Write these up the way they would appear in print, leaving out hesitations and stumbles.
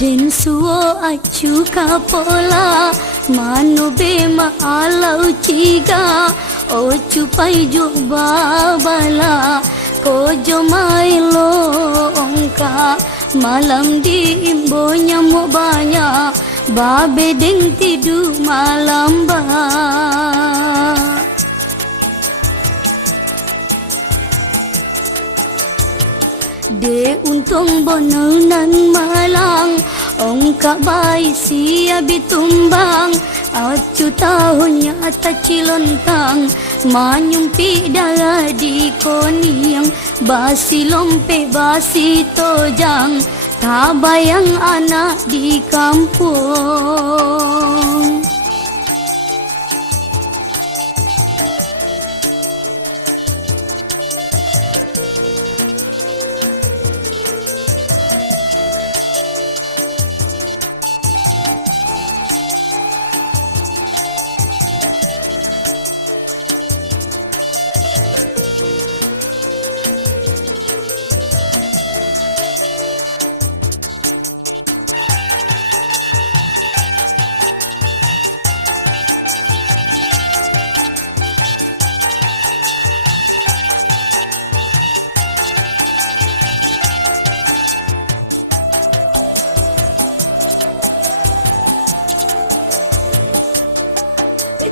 Den suo acu kapola manu be maalau ciga o cupai jo babala ko jo mailo ongka malam di imbonya mo banyak babe deng tidu malam ba. De untung bononan malang ongka bai sia bitumbang acu tahunnya atacilontang manyumpi dala di koniang basi lompe basi tojang tabayang anak di kampung.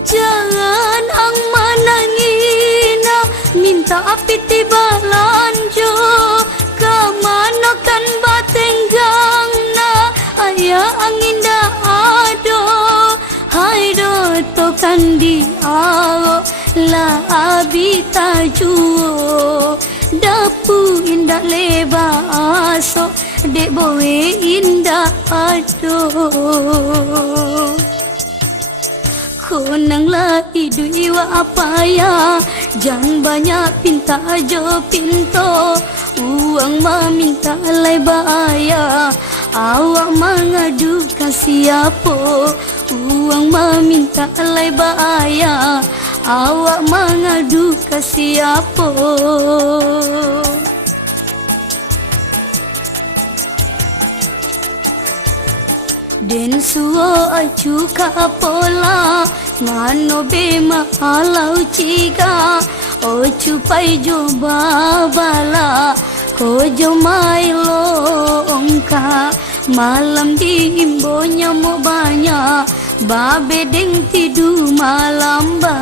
Jangan ang manangina minta api tiba lanjo kamano kan batenggang na ayah angin da ado hai do to kan di ao la abita juo dapu indah leba aso dek bowe indah ado. Konang lagi duiwa apa ya jangan banyak pinta aja pinto uang meminta lai bahaya awak mengadu ke siapa uang meminta lai bahaya awak mengadu ke siapa. Den suo acu kapola mano be maalau ciga o cupai jo babala ko jo mailo ongka malam di imbonya mo banyak babe deng tidu malam ba.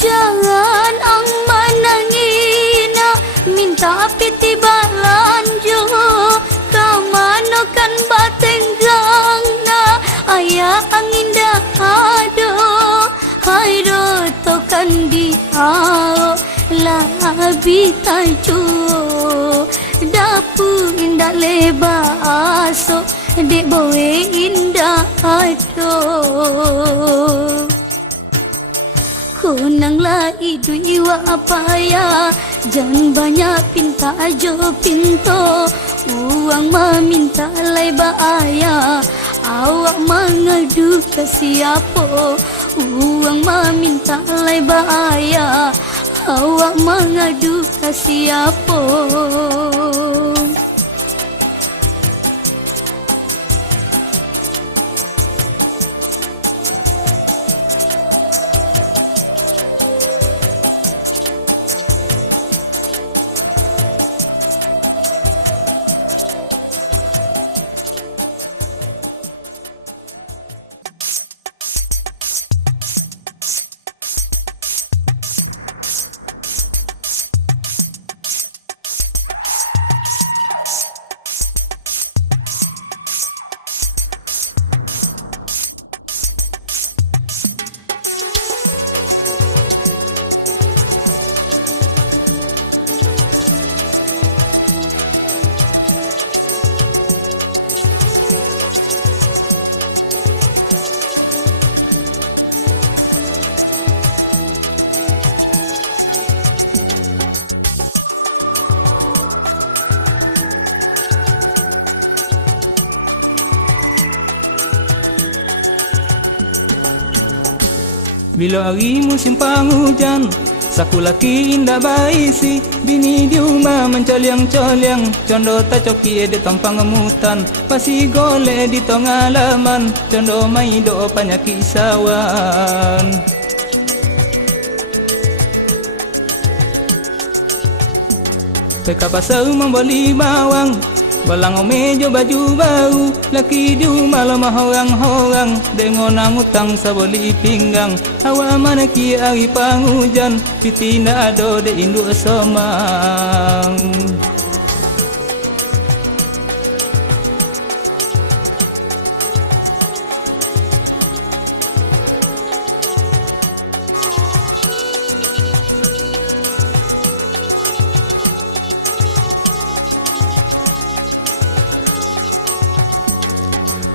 Jangan ang manangina minta api tiba lanjo kamano kan batenggang na ayah angin dah ado hai do to kan di ao la abita juo dapu indah leba aso dek bowe indah ado. Konang lagi duiwa apa ya jangan banyak pinta aja pinto uang meminta lai bahaya awak mengadu ke siapa uang meminta lai bahaya awak mengadu ke siapa. Bila hari musim penghujan, saku laki indah baisi, bini di rumah mencoliang-coliang, condo tak coki edek tampang ngemutan, pasti golek di tong alaman, condo mai do panyaki sawan. Peka pasar membeli bawang, balang meja baju bau, laki di rumah lemah orang-orang, dengon angutang saboli pinggang, hawa mana ki hari penghujan, pitina ado de induk somang.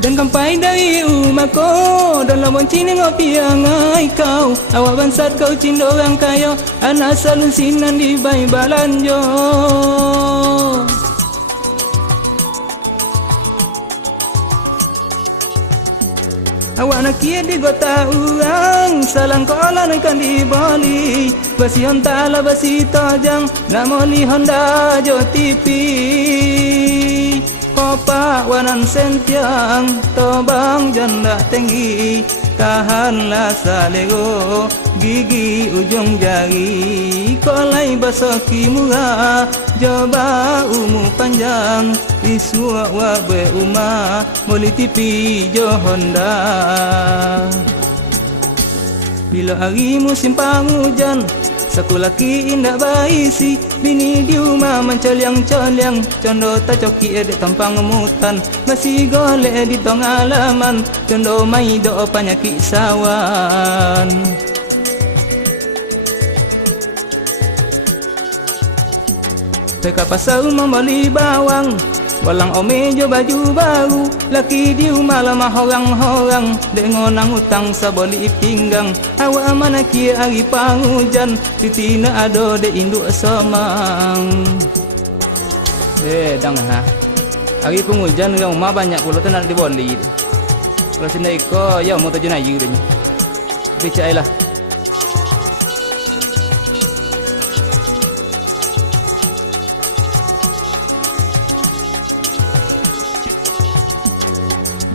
Dan kampai dari rumahku, dalam boncini ngopi angai kau, awak bansat kau cindo orang kayo, anak salun sinan di bayi balanjo. Awak nak kia di gota urang, salang kola kan di boli, basi hontala basi tojang, namoli Honda jo TV. Kopa wanan sentiang, tobang janda tinggi, tahanlah salego, gigi ujung jari, kolai basoki murah, coba umu panjang, isua wabe umah, moli tipi jo Honda. Bila hari musim penghujan, saku laki indah baisi, bini di rumah mencoliang-coliang, condo tak coki edek tampang ngemutan, masih golek di tong alaman, condo mai do panyaki sawan. Peka pasar membeli bawang, walang meja baju baru, laki di rumah lemah orang-orang, dengon angutang saboli pinggang, hawa mana ki hari penghujan, titina ado de induk somang. Dang ha. Hari penghujan orang rumah banyak pula tu nak diboli. Kalau sini ko ya mau tajun ayu deh. Bicailah.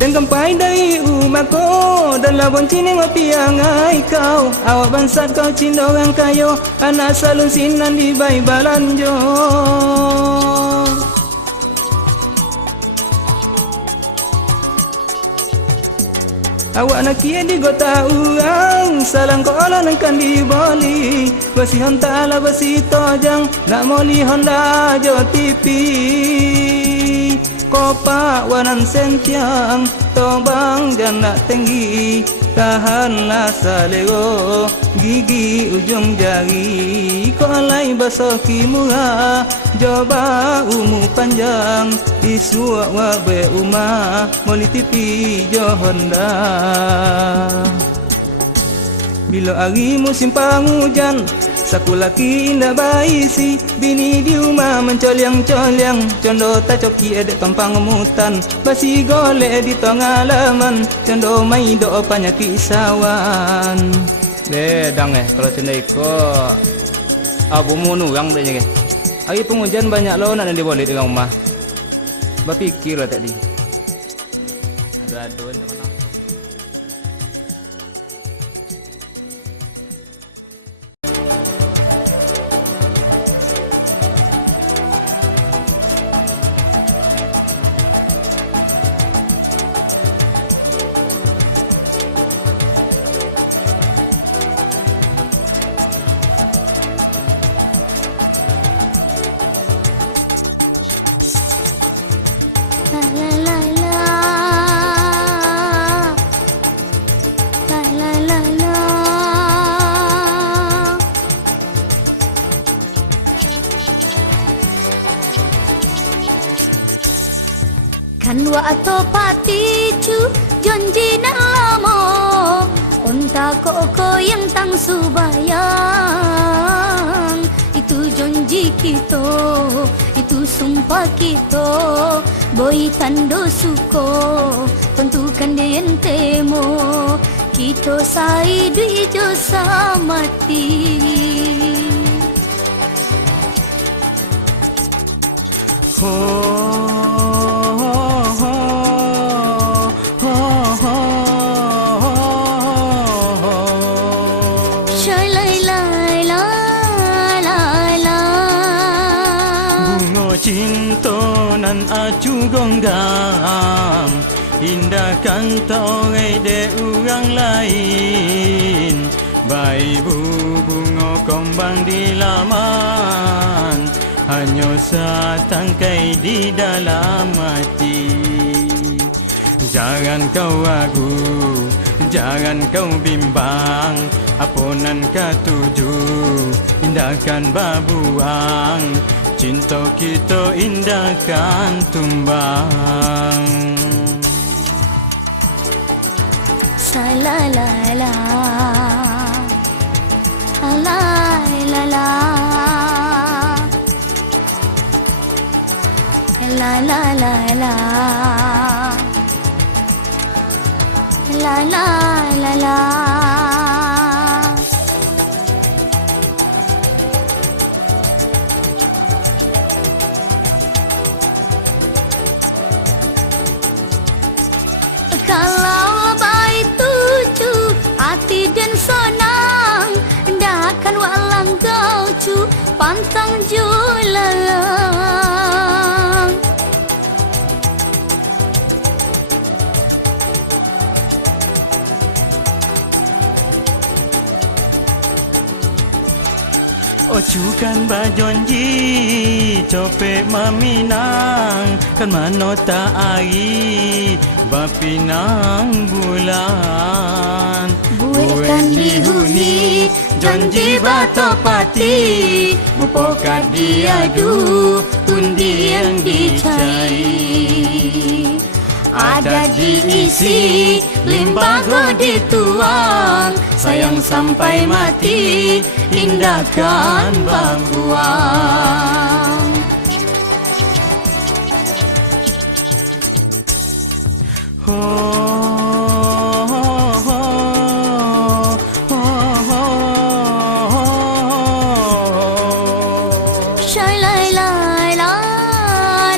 Dan kampai dari rumahku, dalam boncini ngopi angai kau, awak bansat kau cindo orang kayo, anak salun sinan di bayi balanjo. Awak nak kia di gota urang, salang kola kan di boli, basi hontala basi tojang, nak moli Honda jo TV. Kopa wanan sentiang, tobang janda tinggi, tahanlah salego, gigi ujung jari, kolai basoki murah, coba umu panjang, isua wabe umah, moli tipi jo Honda. Bila hari musim penghujan, saku laki indah baisi, bini di rumah mencoliang-coliang, condo tak coki edek tampang ngemutan, basi golek di tong alaman, condo mai do panyaki sawan. Dang kalau cendai ko abu munu yang deh ke. Hari penghujan banyak lo nak diboleh di rumah. Berpikir lah tadi. Aduh. Kan wa atau pati cu jonji na lamo, unta ko yang tang subayang. Itu jonji kita, itu sumpah kita, boy tando suko, tentukan dientemo. Kita sai dui jo samati. Ho ho ho ho ho. Shai lai lai la la la. Bunga cinta nan acu gonggang, indahkan torai de orang lain. Baik bunga kembang di laman, hanya setangkai di dalam hati. Jangan kau ragu, jangan kau bimbang, apunan katuju, indahkan babuang, cinta kita indahkan tumbang. Sa la la la, la la la, la la la la, la la la la. Kalau baik tuju hati dan senang, ndakan walang gaucu pantang julang. Ocukan bajonji cope maminang, kan manota ai bapinang bulan. Buatkan dihuni janji batopati, mupokat diadu undi yang dicai. Ada diisi limbago dituang, sayang sampai mati indahkan babuang. Ho ho ho ho ho. Shai lai lai la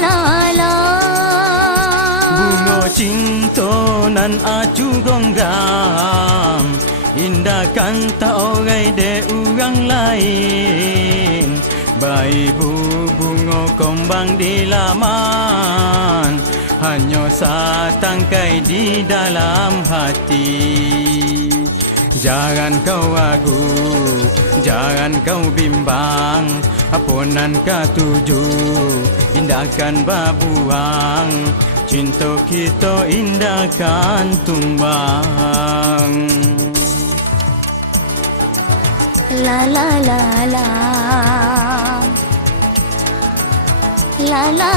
la la. Bunga cinta nan acu gonggam, indahkan tak orai de orang lain. Baik bunga kembang di laman, hanya setangkai di dalam hati. Jangan kau ragu, jangan kau bimbang, apunan katuju, indahkan babuang, cinta kita indahkan tumbang. La la la la, la la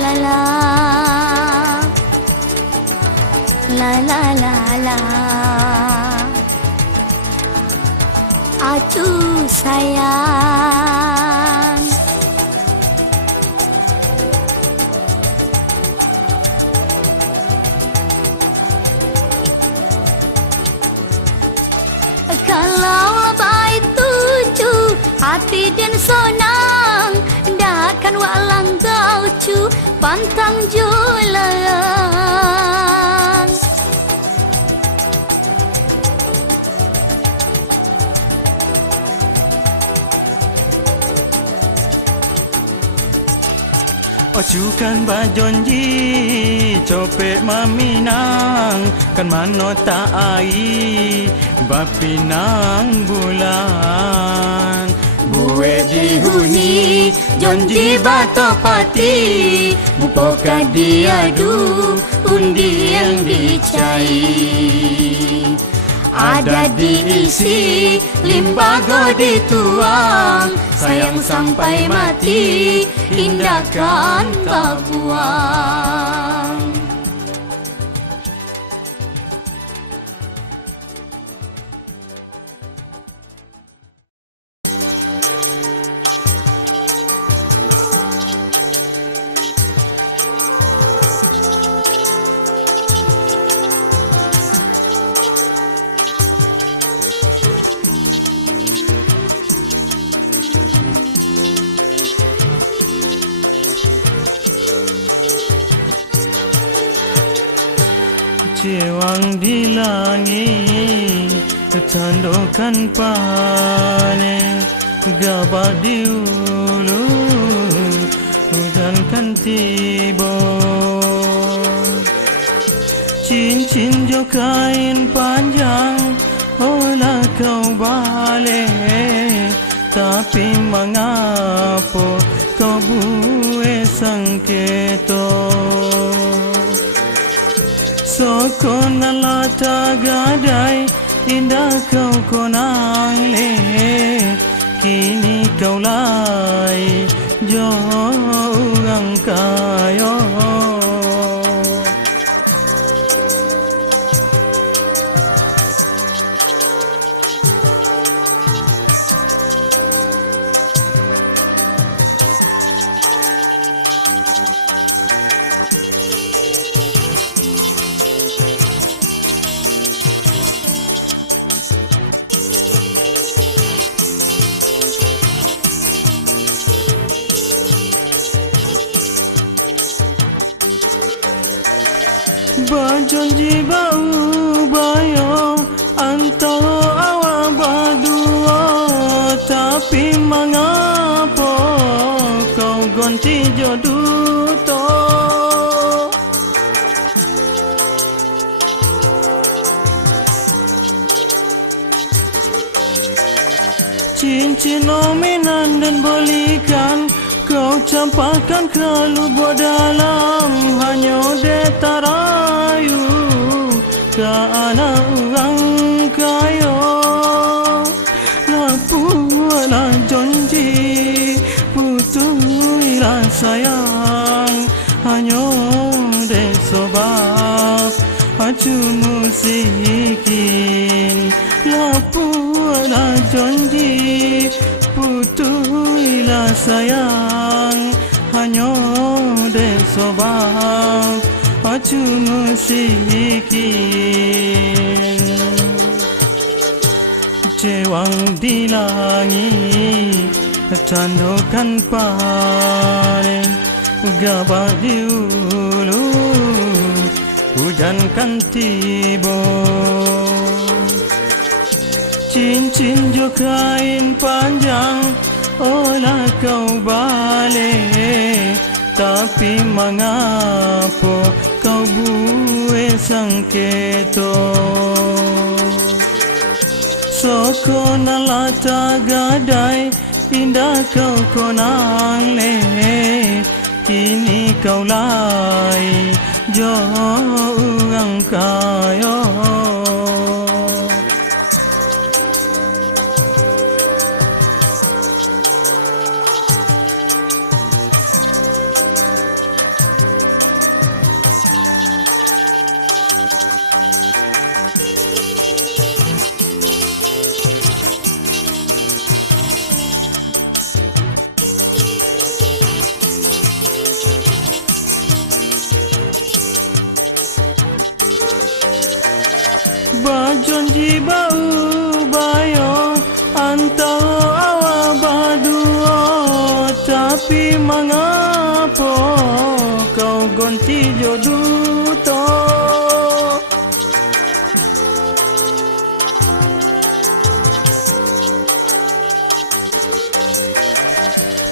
la la, la la la la. Acu sayang, kalau baik tuju hati dan senang, ndakan walang gaucu pantang julang. Ocukan bajonji cope maminang, kan manota ai bapinang bulan. Bue dihuni janji batopati, mupokat diadu undi yang dicai. Ada diisi limbago dituang, sayang sampai mati indahkan babuang. Cewang di langit tandokan panen, gabak di ulu hujan kan tiba. Cincin jo kain panjang olah kau balik, tapi mengapa kau buat sangketo? Sokon lata gadai indah kau konang le, kini kau lai jo orang kayo. Berjanji bau bayo antara awak berdua, tapi mengapa kau ganti jodoh to? Cincin nominan dan belikan kau campakkan ke lubuk dalam, hanya detarayu ke anak orang kaya. Lapulah janji putuilah sayang, hanya desobab acu musikin. Lapulah janji putuilah sayang, hanya desobab acu musikin. Cewang di langit tandokan panen, gabak di ulu hujan kan tiba. Cincin jo kain panjang olah kau balik, tapi mengapa kau buat sangketo? Sokon lata gadai indah kau konang le, kini kau lai jo orang kayo. Berjanji bau bayo antara awak berdua, tapi mengapa kau ganti jodoh to?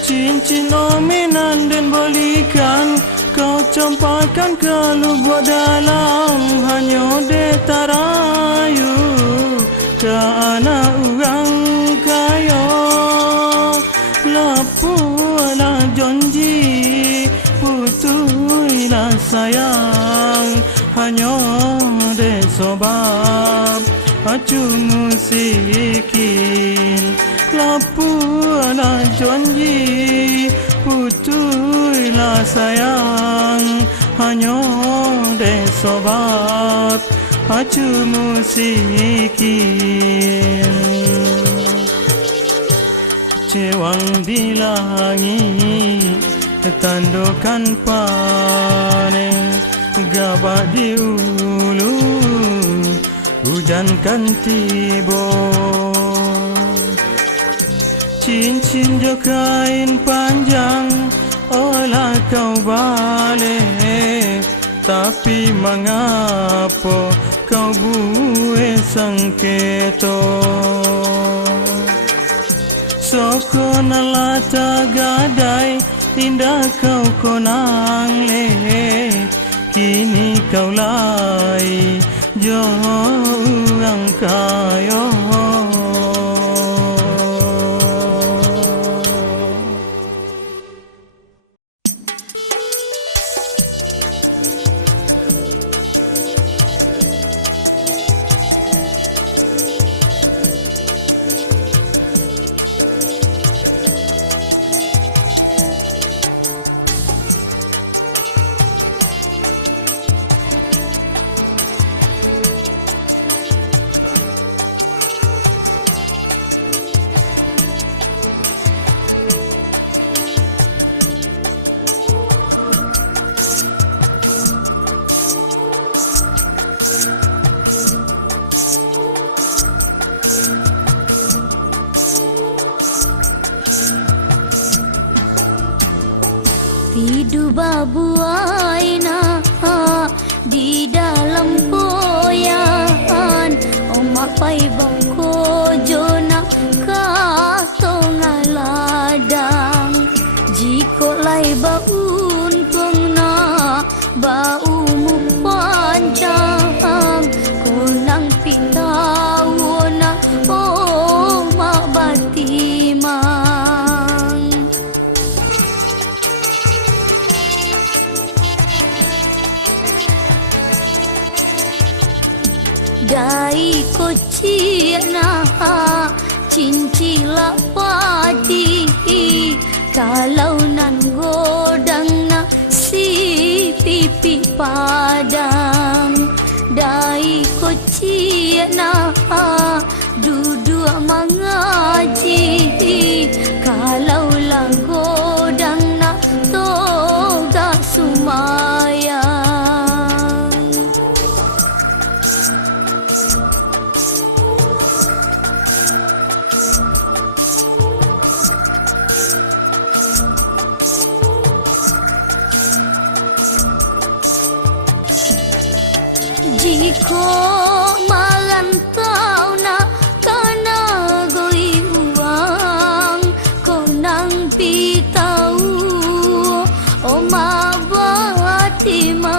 Cincin nominan dan belikan kau campakkan ke lubuk dalam, hanya detarayu ke anak orang kaya. Lapulah janji putuilah sayang, hanya desobab acu musikin. Lapulah janji putuilah sayang, hanya desobab acu musikin. Cewang di langit tandokan panen, gabak di ulu hujan kan tiba. Cincin jo kain panjang olah kau balik, tapi mengapa kau buat sangketo? Soko nalata gadai indah kau konang le, kini kau lai jauh angkayo. Tidu babu aina di dalam poyan, omak pai bangko jona katonga ladang. Jiko lai baun pengna bau mu panjang, konang pitawona omak batimang. Dai kocina cincila padi, kalau nan godang na si pipi padang. Dai kocina duduk mengaji, kalau lah godang na toga sumayang. Jiko marantau na kana goi uang, konang pitau oma batimang.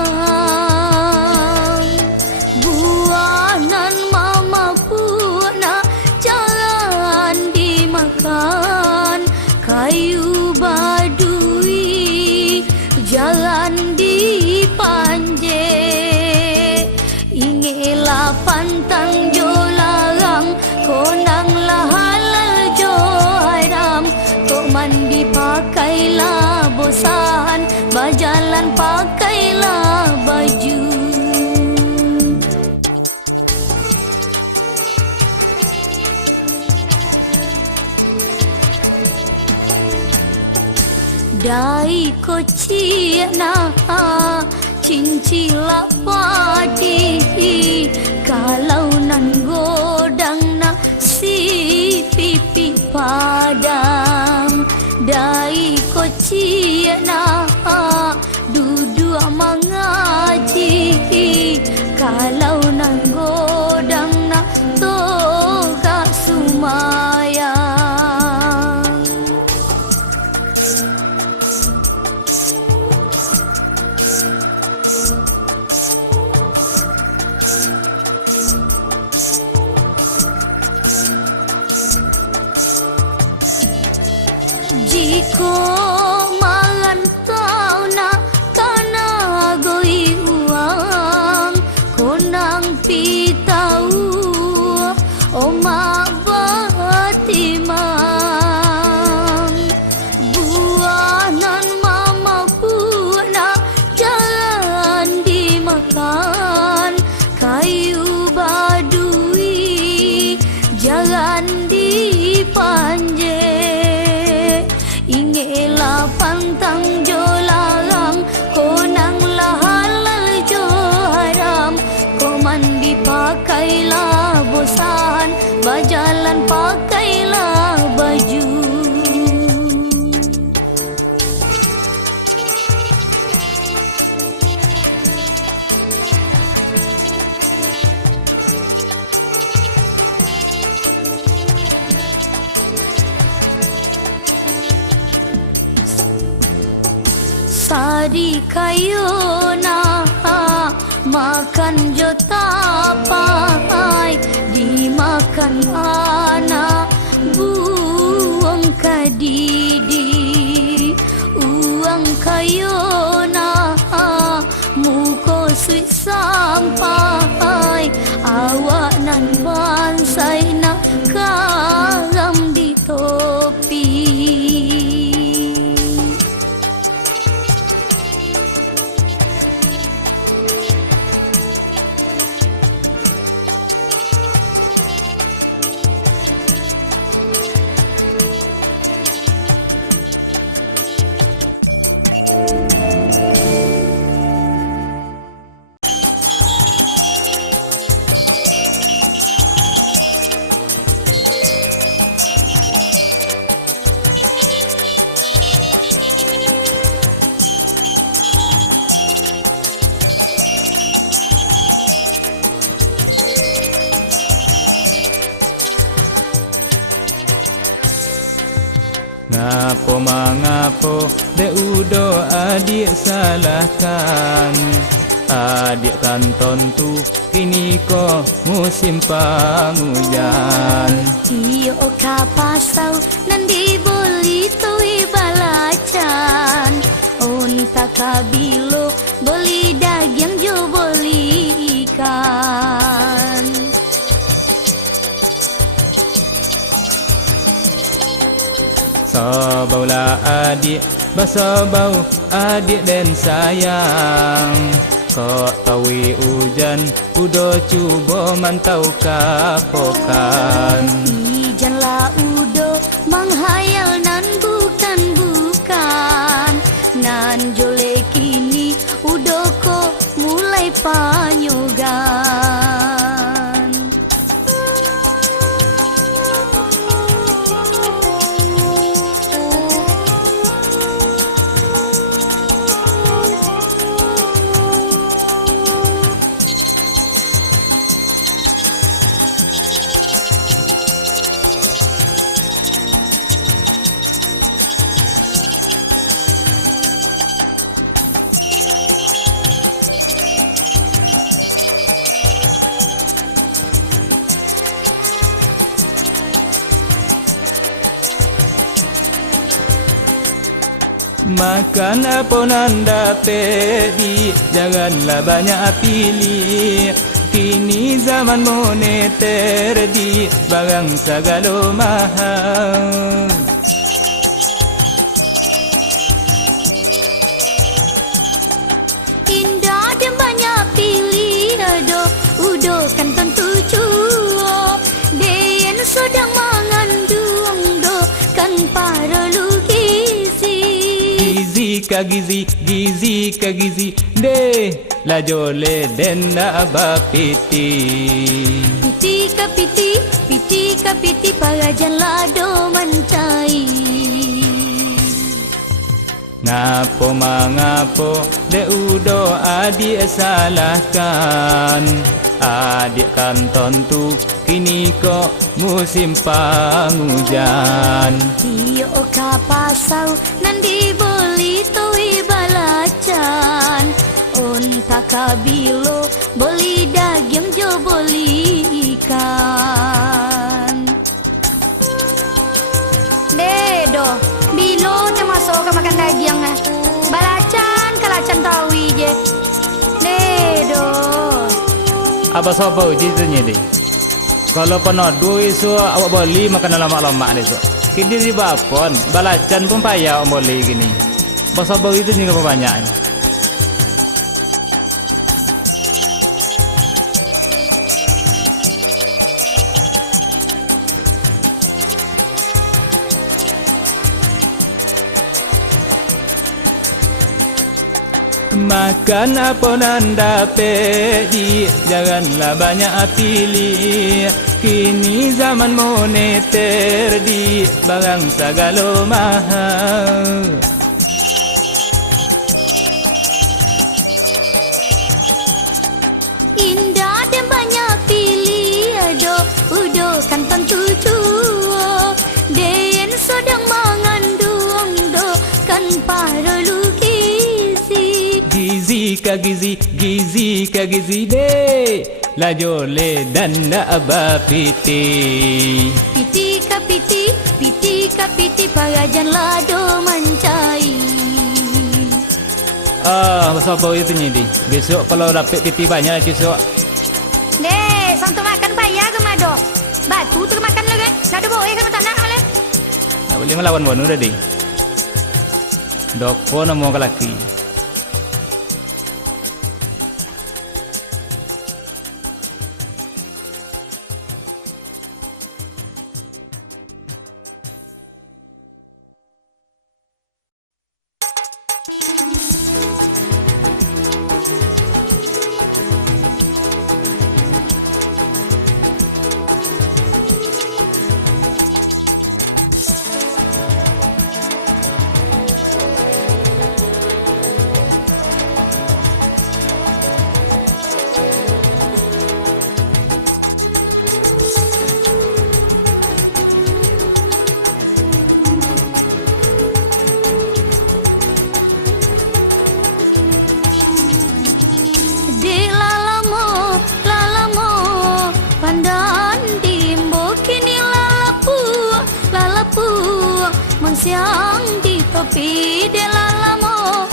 Buanan mama puna jalan dimakan, kayu badui jalan dipanje. Ingelah pantang jo larang, konang lah halal jo haram. Kok mandi pakailah bosan, berjalan pakailah baju. Dai kocina cincila padi, kalau nan godang na si pipi padang. Dai kocina duduk mengaji, kalau nan godang na toga sumayang. Jiko marantau na kana goi uang, konang pitau oma batimang. Buanan mama puna jalan dimakan, kayu badui jalan dipanje. Ingelah pantang jo larang, konang lah halal jo haram. Kau mandi pakailah bosan, berjalan pakailah baju. Adi kayo na makan jo tapai dimakan anak buang kadidi uang kayo na muko sui sampai awak nan bansai na karam di topi. Ngapo mangapo de udo adik salahkan. Adik kan tontu kini ko musim penghujan. Iyo ka pasau nandi boli tui balacan. Unta kabilo boli daging jo boli ikan. Sabaulah adik, basabau adik dan sayang. Kau tahu hujan, udah cuba mantau kapokan. Ijanlah udo menghayal nan bukan. Nan jole kini udo ko mulai panyugan. Makan apa nanda pedi, janganlah banyak pilih. Kini zaman moneter di barang segala mahal. Indah dan banyak pilih, udo kan tentu cuo. Deyen sedang mengandung do kan para gizi ka gizi de la jole den na bapiti piti ka piti para jalado mancai. Ngapo mangapo de udo adik salahkan. Adik kan tontu kini kok musim penghujan. Iyo ka pasau nandi boli tui balacan. Unta kabilo boli daging jo boli ikan. Dedo bilo te masuk ke makan daging balacan kalacan tawi je. Dedo Apa sopo jitunya deh? Kalau pernah duit so awak beli makan lemak-lemak deh so. Kini di bapon balacan pun payah om beli gini. Apa sopo itu juga banyak. Makan apa nanda pedi, janganlah banyak pilih. Kini zaman moneter di barang segala mahal. Indah dan banyak pilih, udo kan tentu cuo. Deyen sedang mengandung do kan para lukisi. gizi de la jole dan na aba piti Piti ka piti parajan lado mancai. Masa bau itu ni. Besok kalau dapat piti banyak besok. Deh, sang tu makan payah ke mado? Batu tu makan lagi. Nado boleh sama tanah boleh. Tak boleh melawan bonu dah deh. Doko namo kalaki. Siang di topi de lalamo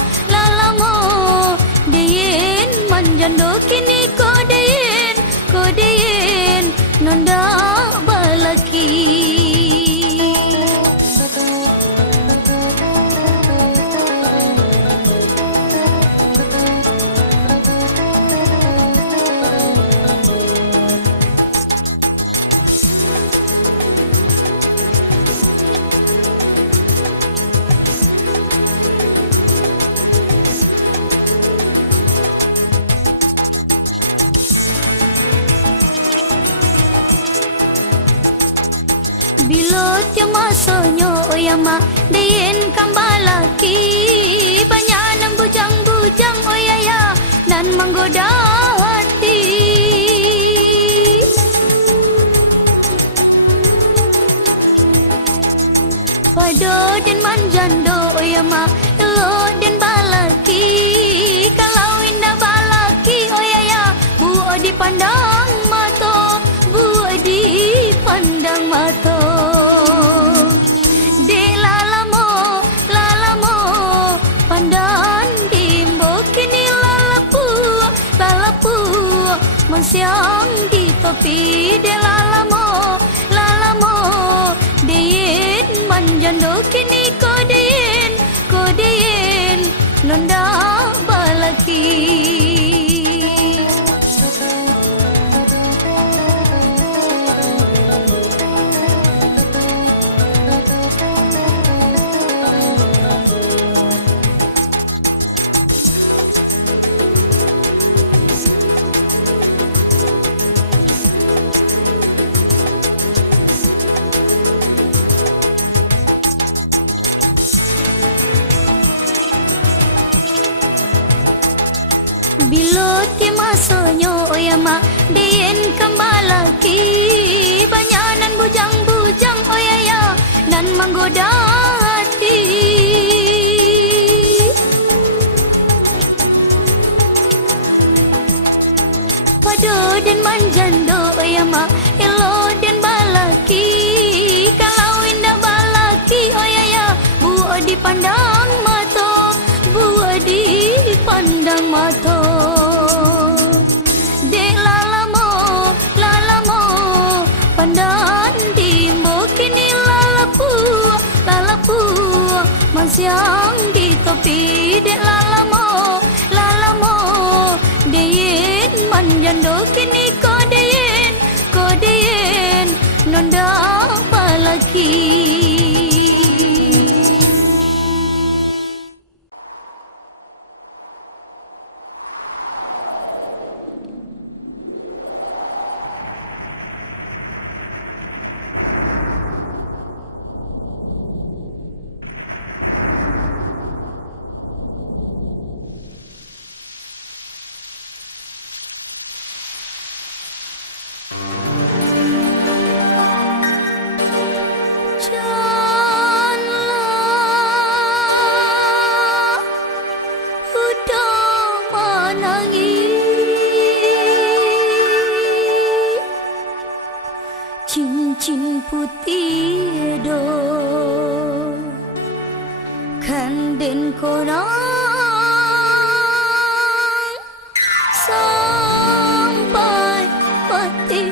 deyen manjando kini kodeyen nonda balaki. Bilo tiap masonyo oyama deyen kambalaki banyak nang bujang-bujang oyaya nan menggoda hati. Pado den manjando oyama elo den balaki kalau indah balaki oyaya bu dipandang mato bu dipandang mato. Siang di topi de lalamo deyen manjando kini kodeyen nonda balaki. Bilo ti masonyo oyama deyen kambalaki banyanan bujang-bujang oyaya nan menggoda hati. Pado den manjando oyama elo den balaki kalau indah balaki oyaya bu dipandang mato bu dipandang mato. Pandan timbo kini lalapu siang di topi de lalamo deyen manjando kini kodeyen nonda palaki. putih do kan den konang sampai mati.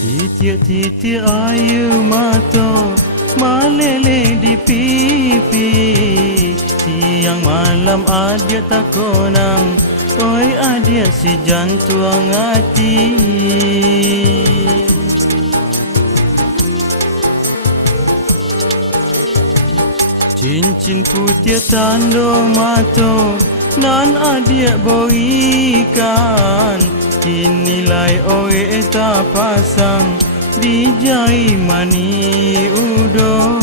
Titik-titik air mata meleleh di pipi, siang malam adia tak konang, oi adia si jantung hati. Cincin putih tanda mata nan adia berikan, kinilai oi tak pasang di jai mani udo.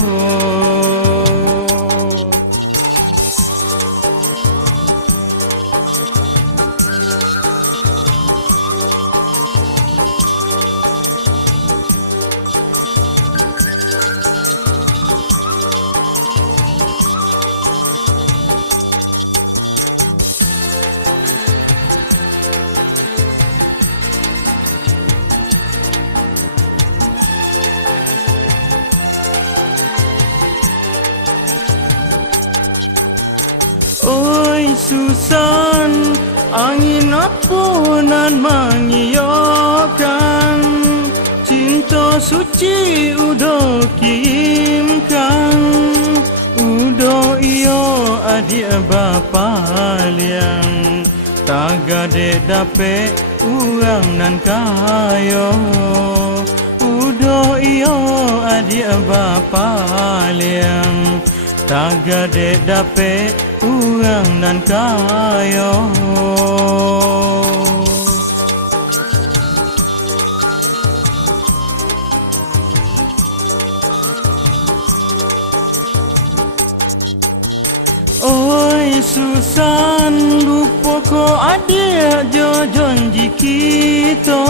Oi Susan, angin apa nan mengiyakan, cinta suci udo kirimkan, udo iyo adik bapa liang, tagade dape urang nan kayo, udo iyo adik bapa liang, tagade dape urang nan kayo. Oi Susan, lupa ko adik jo janji kita,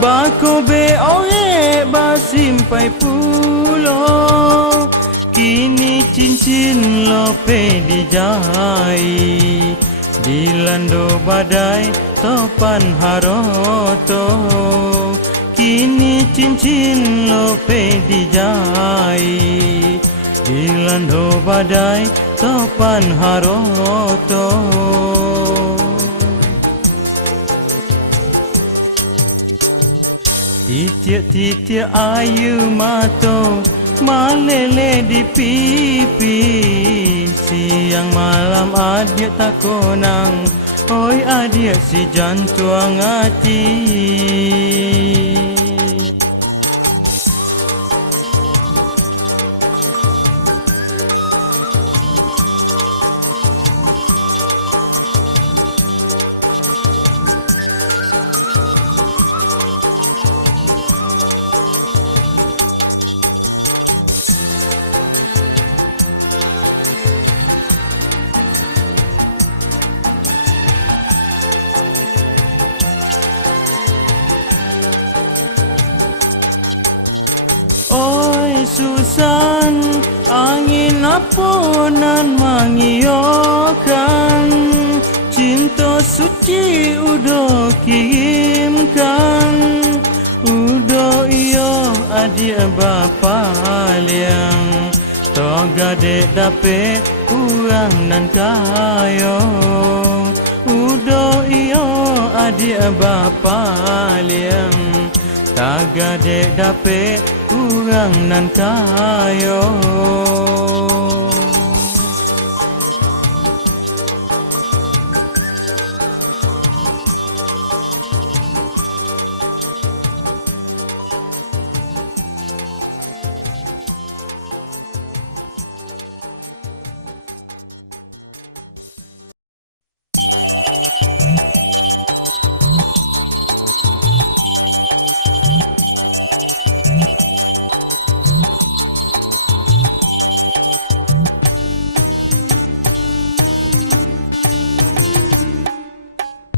bako be ore basimpai pulau. Kini cincin lope dijai, dilando badai topan haroto. Kini cincin lope dijai, dilando badai topan haroto. Titik-titik air mata meleleh di pipi, siang malam adik tak konang, oi adik si jantung hati. Oi Susan, angin apa nan mengiyakan, cinta suci udo kirimkan, udo iyo adik bapa liang, toga dek dape urang nan kayo, udo iyo adik bapa liang, taga dek dape urang nan kayo.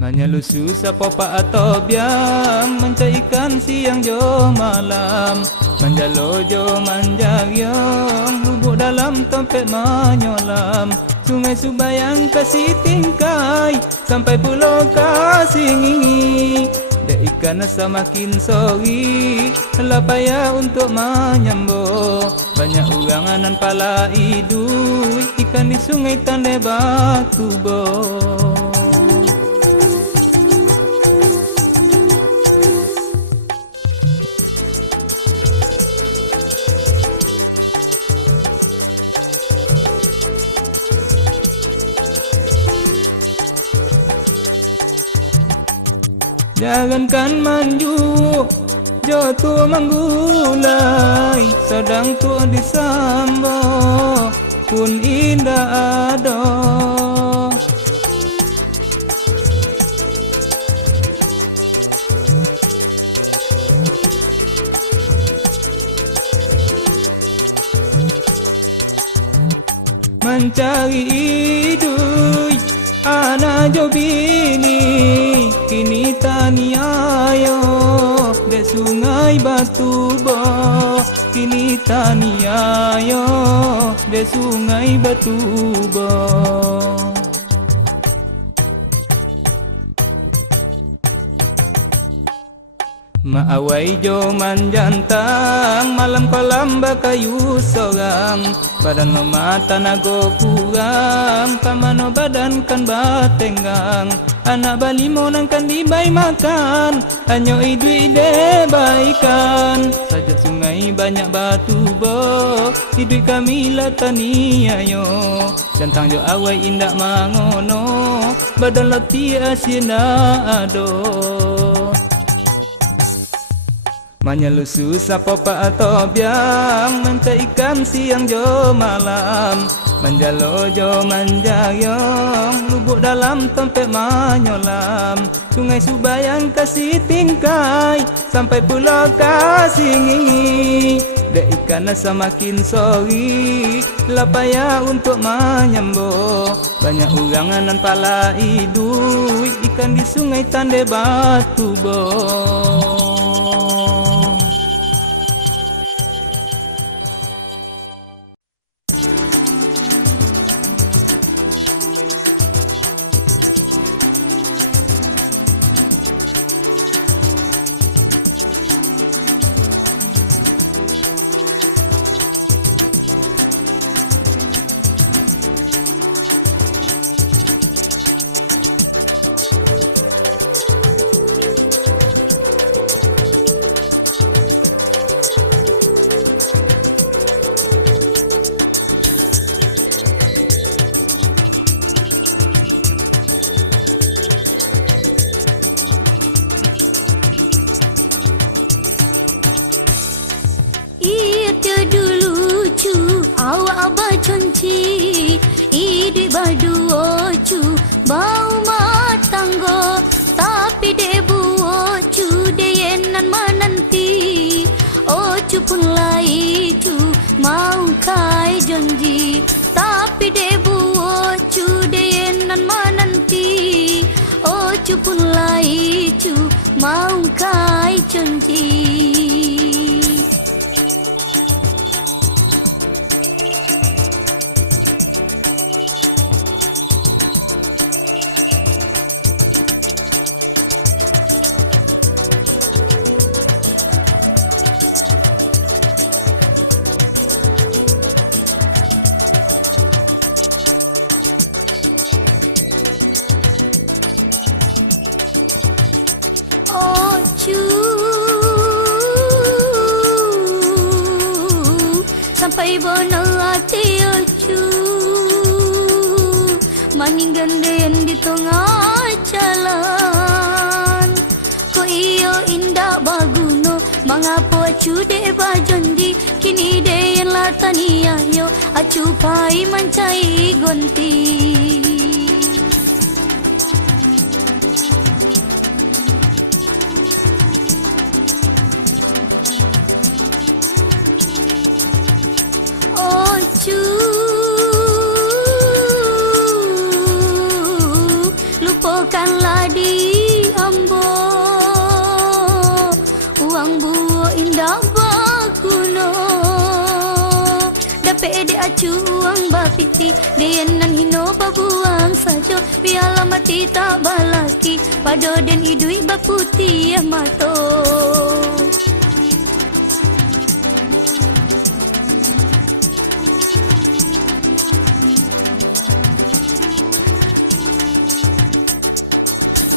Menyelusu sapopa atau biang, mencari ikan siang jo malam, menjalo jo manjagyong, lubuk dalam tempat menyolam. Sungai Subayang kasih tingkai, sampai pulau kasih ngingi. Dek ikan semakin sori, lah payah untuk menyambo. Banyak urangan pala idui, ikan di sungai tandai batu bo. Jangankan manju, jo tu manggulai, sedang tu disambo, pun indah ado. Mencari idui, anak jo bini, kini tani ayo, dek sungai batu bo. Kini tani ayo, dek sungai batu bo. Maawai jo manjantang, malam kolam bakayu sorang. Badan lo mata nago kurang, pamano badan kan batenggang. Anak bali monangkan dibai makan, hanyo idui ide baikan. Sajak sungai banyak batu bo, idui kami latani ayo. Jantang jo awai indak mangono, badan lo tia sina ado. Menyelusu sapopa atau biang, mencari ikan siang jo malam, menjalo jo manjayong, lubuk dalam tempat menyolam. Sungai Subayang kasih tingkai, sampai pulau kasih ngingi. Dek ikan semakin sori, lah payah untuk menyambo. Banyak urangan pala idui, ikan di sungai tandai batu bo. Awak baconci, idui badu ocu, bau matanggo, tapi debu ocu deyenan menanti. Ocu pun laicu, mau kai janji, tapi debu ocu deyenan menanti. Ocu pun laicu, mau kai janji. Sampai bono hati ocu, maning ganden di tengah jalan. Ko iyo indah baguno, mengapa acu de bajondi, kini de yang latani ayo, acu pai mancai gonti. Lupakanlah ladi ambo, uang buo indah baguno. Dapat de acu uang bapiti, denan hino babuang sajo. Biarlah mati tak balaki, pado den idui baputi mato.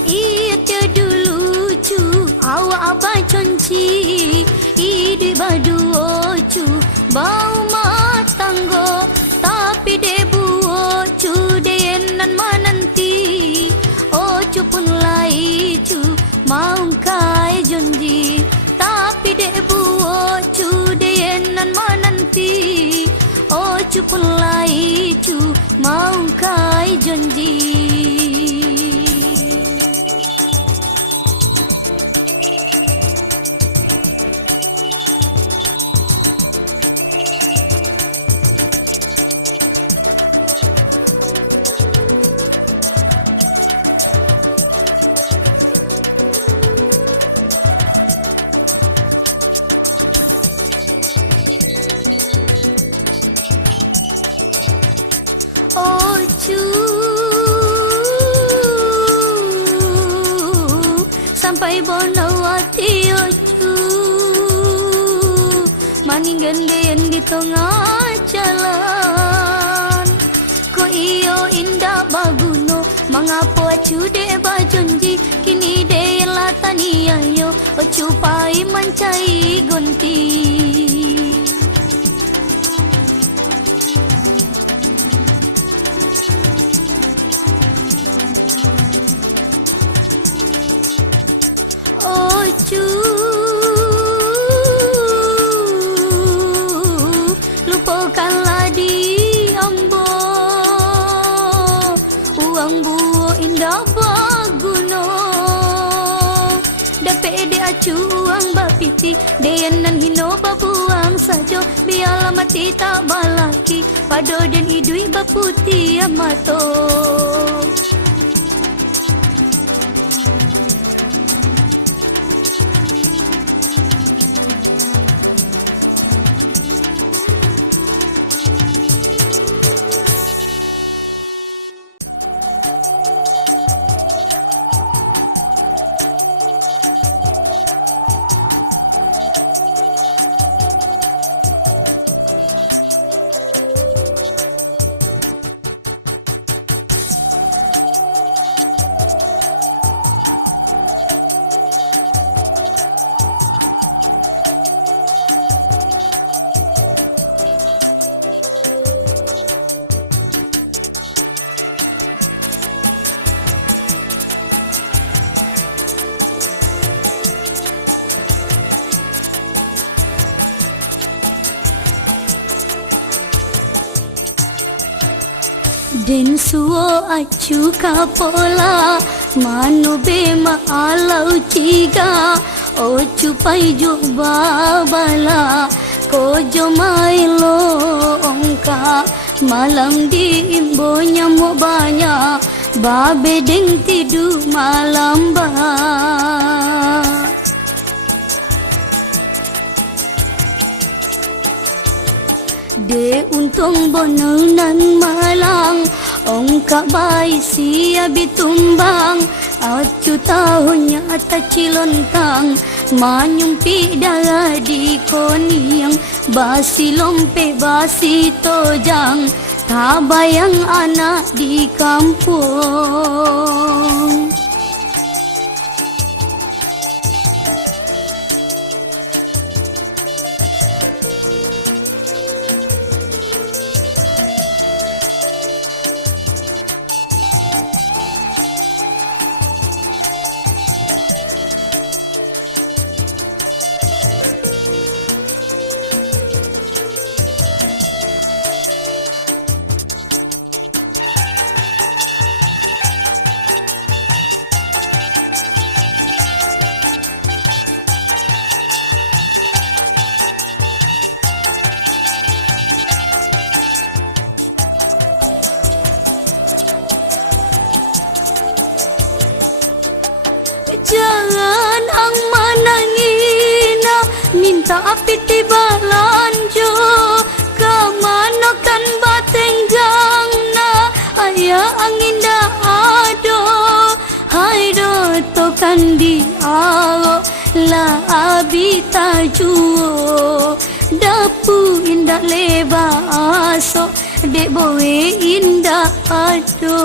Iya dulu cu, awak abang conci, idui badu ocu, bau matanggo, tapi debu ocu denan mananti, ocu pun lai cu, mau kai jonji, tapi debu ocu denan mananti, ocu pun lai cu, mau kai jonji. Ocu sampai Bonawati ocu maninggan den di tengah jalan. Ko iyo indah baguno mangapo acu de bajonji kini de latani ayo ocu pai mancai gonti. Ocu lupakanlah di ambo, uang buo indah baguno. Dapat de acu uang bapiti, denan hino babuang sajo. Biarlah mati tak balaki, pado den idui baputi mato. Den suo acu kapola mano be maalau ciga ocu pai jo babala ko jo mailo ongka malang di imbonya mo banya babe deng tidu malam ba. De untung bononan malang ongka bai sia bitumbang acu tahunnya tacilontang manyumpi dala di koniang basi lompe basi tojang tabayang anak di kampung. Jangan ang manangina minta api tiba lanjo kamano kan batenggang na ayah angin dah ado hai do to kan di alo la abita juo dapu indah leba aso dek bowe indah ado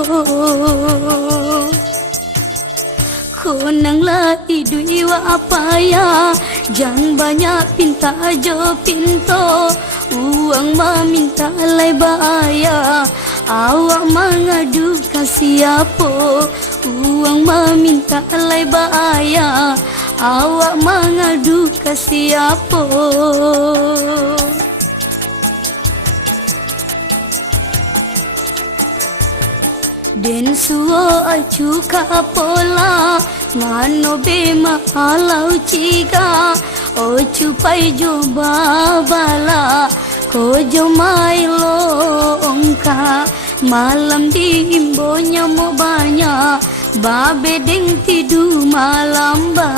konang lagi duiwa apa ya jangan banyak pinta aja pinto uang meminta lai bahaya awak mengadu ke siapa uang meminta lai bahaya awak mengadu ke siapa den suo acu kapola mano be mahalau ciga o cupai jo babala ko jo mailo ongka malam di imbonya mo banyak babe deng tidu malam ba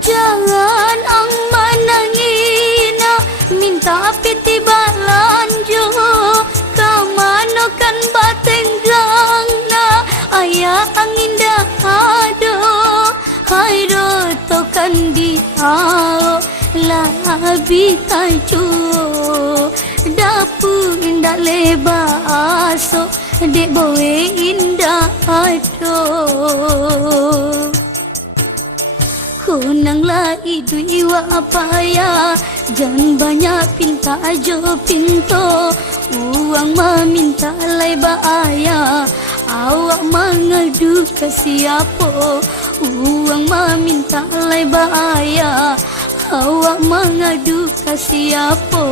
Jangan ang manangina minta piti balanjo kamano kan batenggang na ayah angin dah ado hai do to kan di ao la abita juo dapu indah leba aso dek bowe indah ado konang lagi duiwa apa ya jangan banyak pinta aja pinto uang meminta lai bahaya awak mengadu ke siapa uang meminta lai bahaya awak mengadu ke siapa